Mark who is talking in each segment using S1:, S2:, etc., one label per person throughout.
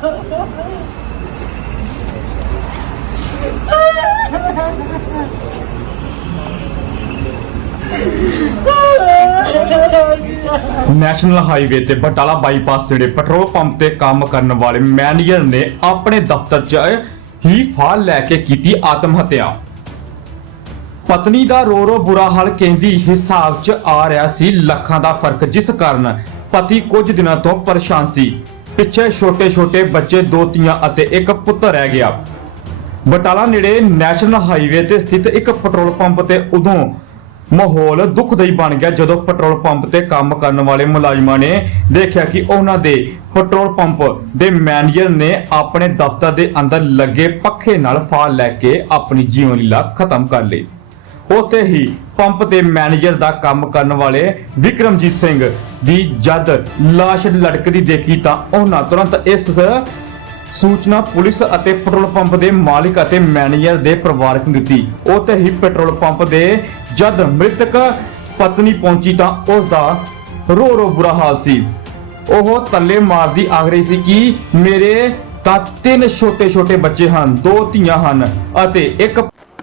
S1: National highway ਤੇ Batala bypass ਨੇੜੇ petrol pump ਤੇ ਕੰਮ ਕਰਨ ਵਾਲੇ ਮੈਨੇਜਰ ਨੇ ਆਪਣੇ ਦਫ਼ਤਰ 'ਚ ਹੀ ਫਾਹ ਲੈ ਕੇ ਕੀਤੀ ਆਤਮ ਹੱਤਿਆ। ਪਤਨੀ ਦਾ ਰੋ ਰੋ ਬੁਰਾ ਹਾਲ ਕਹਿੰਦੀ ਹਿਸਾਬ 'ਚ ਆ ਰਿਹਾ ਸੀ ਲੱਖਾਂ ਦਾ ਫਰਕ, ਜਿਸ ਕਾਰਨ ਪਤੀ ਕੁਝ ਦਿਨਾਂ ਤੋਂ ਪਰੇਸ਼ਾਨ ਸੀ। ਪਿੱਛੇ ਛੋਟੇ-ਛੋਟੇ ਬੱਚੇ, 2 ਧੀਆਂ ਅਤੇ ਇੱਕ ਪੁੱਤਰ ਰਹਿ ਗਿਆ। ਬਟਾਲਾ ਨੇੜੇ ਨੈਸ਼ਨਲ ਹਾਈਵੇ ਤੇ ਸਥਿਤ ਇੱਕ ਪੈਟਰੋਲ ਪੰਪ ਤੇ ਉਦੋਂ ਮਾਹੌਲ ਦੁਖਦਾਈ ਬਣ ਗਿਆ ਜਦੋਂ ਪੈਟਰੋਲ ਪੰਪ ਤੇ ਕੰਮ ਕਰਨ ਵਾਲੇ ਮੁਲਾਜ਼ਮਾਂ ਨੇ ਦੇਖਿਆ ਕਿ ਉਹਨਾਂ ਦੇ ਪੈਟਰੋਲ ਪੰਪ ਦੇ ਮੈਨੇਜਰ ਨੇ ਆਪਣੇ ਦਫ਼ਤਰ ਦੇ ਅੰਦਰ ਲੱਗੇ ਪੱਖੇ ਨਾਲ ਫਾਹ ਲੈ ਕੇ ਆਪਣੀ ਜੀਵਨ ਲੀਲਾ ਖਤਮ ਕਰ ਲਈ। ਉੱਥੇ ਹੀ ਪੰਪ ਦੇ ਮੈਨੇਜਰ ਦਾ ਕੰਮ ਕਰਨ ਵਾਲੇ ਵਿਕਰਮਜੀਤ ਸਿੰਘ ਦੀ ਜਦ ਲਾਸ਼ ਲਟਕਦੀ ਦੇਖੀ ਤਾਂ ਉਹਨਾਂ ਤੁਰੰਤ ਇਸ ਸੂਚਨਾ ਪੁਲਿਸ ਅਤੇ ਪੈਟਰੋਲ ਪੰਪ ਦੇ ਮਾਲਕ ਅਤੇ ਮੈਨੇਜਰ ਦੇ ਪਰਿਵਾਰਕ ਨੂੰ ਦਿੱਤੀ। ਉੱਥੇ ਹੀ ਪੈਟਰੋਲ ਪੰਪ ਦੇ ਜਦ ਮ੍ਰਿਤਕ ਪਤਨੀ ਪਹੁੰਚੀ ਤਾਂ ਉਸ ਦਾ ਰੋ ਰੋ ਬੁਰਾ ਹਾਲ ਸੀ। ਉਹ ਤੱਲੇ ਮਾਰਦੀ ਆਖ ਰਹੀ ਸੀ ਕਿ ਮੇਰੇ ਤਾਂ 3 ਛੋਟੇ-ਛੋਟੇ ਬੱਚੇ ਹਨ, 2 ਧੀਆਂ ਹਨ ਅਤੇ ਇੱਕ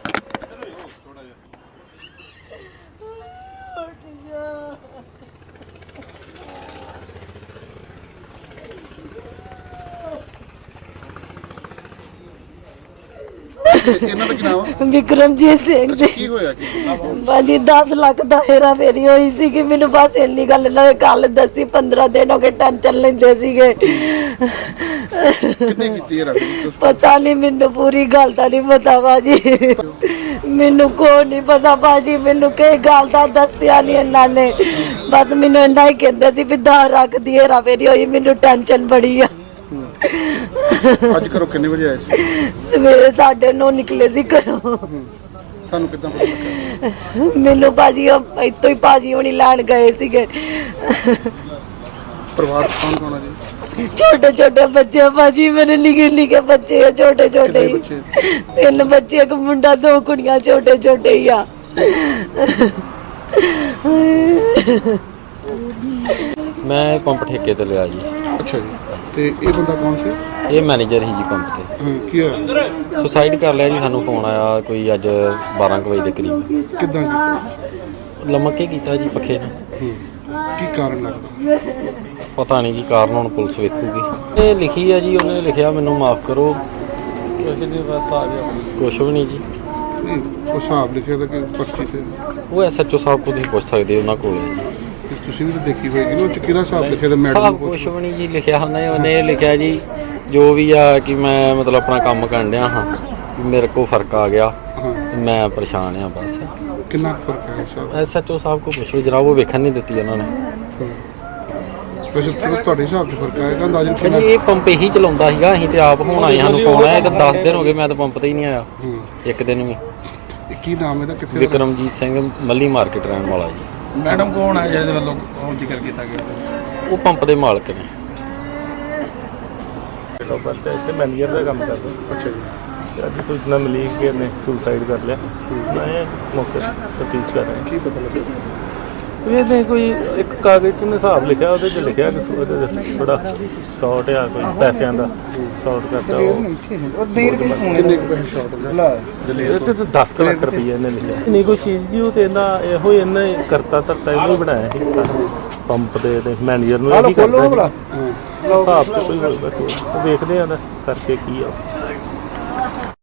S2: ਵਿਕਰਮਜੀਤ ਸਿੰਘ ਜੀ।
S3: ਕੀ ਹੋਇਆ
S2: ਬਾਜੀ 10 ਲੱਖ ਦਾ ਹੇਰਾ ਫੇਰੀ ਹੋਈ ਸੀ ਕਿ ਮੈਨੂੰ ਬਸ ਇੰਨੀ ਗੱਲ ਦੱਸੀ। 15 ਦਿਨ ਹੋ ਗਏ ਟੈਨਸ਼ਨ ਲੈਂਦੇ ਸੀਗੇ।
S3: ਕਿੰਨੇ ਕੀਤੀ ਹੈ ਰਾਤ?
S2: ਪਤਾ ਨਹੀਂ, ਮੈਨੂੰ ਪੂਰੀ ਗੱਲ ਤਾਂ ਨਹੀਂ ਪਤਾ ਬਾਜੀ। ਮੈਨੂੰ ਕੋਈ ਨਹੀਂ ਪਤਾ ਬਾਜੀ, ਮੈਨੂੰ ਕਈ ਗੱਲ ਦਾ ਦੱਸਿਆ ਨਹੀਂ ਇਹਨਾਂ ਨੇ। ਬਸ ਮੈਨੂੰ ਇੰਨਾ ਹੀ ਕਹਿੰਦੇ ਸੀ ਵੀ 10 ਲੱਖ ਦੀ ਹੇਰਾ ਫੇਰੀ ਹੋਈ। ਮੈਨੂੰ ਟੈਨਸ਼ਨ ਬੜੀ ਆ।
S3: ਅੱਜ ਘਰੋਂ ਕਿੰਨੇ ਵਜੇ ਆਏ ਸੀ?
S2: ਸਵੇਰੇ 9:30 ਨਿਕਲੇ ਸੀ ਘਰੋਂ।
S3: ਤੁਹਾਨੂੰ ਕਿੱਦਾਂ ਪਤਾ ਲੱਗਾ?
S2: ਮੈਨੂੰ ਭਾਜੀ ਇੱਥੋਂ ਹੀ ਭਾਜੀ ਹੋਣੀ ਲੈਣ ਗਏ ਸੀਗੇ।
S3: ਪਰਿਵਾਰ ਕੌਣ ਕੌਣ ਹੈ ਜੀ?
S2: ਛੋਟੇ ਛੋਟੇ ਬੱਚੇ ਭਾਜੀ, ਮੇਰੇ ਨਿੱਕੇ ਬੱਚੇ ਆ, ਛੋਟੇ ਛੋਟੇ ਹੀ। 3 ਬੱਚੇ, ਇੱਕ ਮੁੰਡਾ, 2 ਕੁੜੀਆਂ, ਛੋਟੇ ਛੋਟੇ ਹੀ ਆ।
S4: ਮੈਂ ਪੰਪ ਠੇਕੇ ਤੇ ਲਿਆ ਜੀ।
S3: ਅੱਛਾ ਜੀ, ਤੇ ਇਹ ਬੰਦਾ ਕੌਣ ਸੀ?
S4: ਇਹ ਮੈਨੇਜਰ ਸੀ ਜੀ ਪੰਪ ਤੇ।
S3: ਕੀ ਹੋਇਆ?
S4: ਸੁਸਾਈਡ ਕਰ ਲਿਆ ਜੀ। ਸਾਨੂੰ ਫੋਨ ਆਇਆ ਕੋਈ ਅੱਜ 12 ਵਜੇ ਦੇ ਕਰੀਬ।
S3: ਕਿੱਦਾਂ ਕੀਤਾ?
S4: ਲਮਕ ਕੇ ਕੀਤਾ ਜੀ ਪੱਖੇ ਨਾਲ।
S3: ਕੀ ਕਾਰਨ ਲੱਗਦਾ?
S4: ਪਤਾ ਨਹੀਂ ਜੀ, ਕਾਰਨ ਹੁਣ ਪੁਲਿਸ ਵੇਖੂਗੀ। ਇਹ ਲਿਖੀ ਆ ਜੀ, ਉਹਨੇ ਲਿਖਿਆ ਮੈਨੂੰ ਮਾਫ ਕਰੋ। ਕੁਛ ਵੀ ਨਹੀਂ ਜੀ।
S3: ਨਹੀਂ, ਉਹ ਹਿਸਾਬ ਲਿਖਿਆ ਤਾਂ ਕਿ ਪਰਚੀ ਤੇ
S4: ਉਹ SHO ਸਾਹਿਬ ਕੋਲ ਤੁਸੀਂ ਪੁੱਛ ਸਕਦੇ ਹੋ, ਉਹਨਾਂ ਕੋਲ ਹੈ ਜੀ।
S3: ਤੁਸੀਂ ਵੀ ਤਾਂ ਦੇਖੀ ਹੋਏਗੀ ਨਾ, ਉਹ ਚ ਕਿਹਦਾ ਹਿਸਾਬ ਲਿਖਿਆ ਤਾਂ ਮੈਡਮ
S4: ਸਾਹਿਬ ਕੁਛ ਵੀ ਨਹੀਂ ਜੀ ਲਿਖਿਆ। ਉਹਨੇ ਇਹ ਲਿਖਿਆ ਜੀ ਜੋ ਵੀ ਆ ਕਿ ਮੈਂ ਮਤਲਬ ਆਪਣਾ ਕੰਮ ਕਰਨ ਡਿਆ ਹਾਂ, ਮੇਰੇ ਕੋਲ ਫਰਕ ਆ ਗਿਆ, ਮੈਂ ਪਰੇਸ਼ਾਨ ਆ ਬਸ।
S3: ਕਿੰਨਾ ਫਰਕ ਹੈ ਸਾਹਿਬ?
S4: SHO ਸਾਹਿਬ ਕੋਲ ਪੁੱਛ ਲਓ ਜਰਾ, ਉਹ ਵੇਖਣ ਨਹੀਂ ਦਿੱਤੀ ਉਹਨਾਂ ਨੇ।
S3: ਵੈਸੇ ਤੁਹਾਡੇ ਹਿਸਾਬ 'ਚ ਫਰਕ ਆਏਗਾ ਅੰਦਾਜ਼ਨ
S4: ਕਿੰਨਾ? ਇਹ ਪੰਪ ਇਹੀ ਚਲਾਉਂਦਾ ਸੀਗਾ, ਅਸੀਂ ਤੇ ਆਪ ਹੁਣ ਆਏ, ਸਾਨੂੰ ਫੋਨ ਆਇਆ। ਇਹ ਤਾਂ 10 ਦਿਨ ਹੋ ਗਏ, ਮੈਂ ਤਾਂ ਪੰਪ ਤੇ ਹੀ ਨਹੀਂ ਆਇਆ ਇੱਕ ਦਿਨ ਵੀ।
S3: ਕੀ ਨਾਮ ਇਹਦਾ? ਕਿੱਥੇ?
S4: ਵਿਕਰਮਜੀਤ ਸਿੰਘ, ਮੱਲੀ ਮਾਰਕੀਟ ਰਹਿਣ ਵਾਲਾ ਜੀ।
S5: ਮੈਡਮ ਕੌਣ ਹੈ ਜਿਹਦੇ ਵੱਲੋਂ ਉਹ ਜ਼ਿਕਰ ਕੀਤਾ ਗਿਆ?
S4: ਉਹ ਪੰਪ ਦੇ ਮਾਲਕ ਨੇ।
S6: ਇੱਥੇ ਮੈਨੇਜਰ ਦਾ ਕੰਮ ਕਰਦਾ।
S3: ਅੱਛਾ ਜੀ,
S6: ਅੱਜ ਸੂਚਨਾ ਮਿਲੀ ਕਿ ਇਹਨੇ ਸੁਸਾਈਡ ਕਰ ਲਿਆ। ਮੈਂ ਮੌਕੇ ਤਫਤੀਸ਼ ਕਰ ਰਿਹਾ।
S3: ਕੀ ਪਤਾ ਲੱਗਿਆ?
S6: ਇਹਨੇ ਕੋਈ ਇੱਕ ਕਾਗਜ਼ 'ਚ ਹਿਸਾਬ ਲਿਖਿਆ, ਉਹਦੇ 'ਚ ਲਿਖਿਆ ਕਿ ਥੋੜਾ ਸ਼ਾਰਟ ਆ, ਕੋਈ ਪੈਸਿਆਂ ਦਾ ਸ਼ਾਰਟ ਕਰਤਾ।
S3: ਕਿੰਨੇ ਕੁ ਪੈਸੇ ਸ਼ਾਰਟ ਹੋ ਗਏ?
S6: ਇਹ 'ਚ 10 ਲੱਖ ਰੁਪਈਆ ਇਹਨੇ ਲਿਖਿਆ। ਨਹੀਂ ਕੋਈ ਚੀਜ਼ ਜੀ, ਉਹ ਤੇ ਇਹੋ ਹੀ ਇਹਨੇ ਕਰਤਾ ਧਰਤਾ ਇਹਨੂੰ ਹੀ ਬਣਾਇਆ ਸੀ ਪੰਪ ਦੇ ਮੈਨੇਜਰ ਨੂੰ। ਇਹ ਕੀ ਕਰਦਾ ਹਿਸਾਬ 'ਚ ਕੋਈ ਵੇਖਦੇ ਆ ਕਰਕੇ ਕੀ ਆ।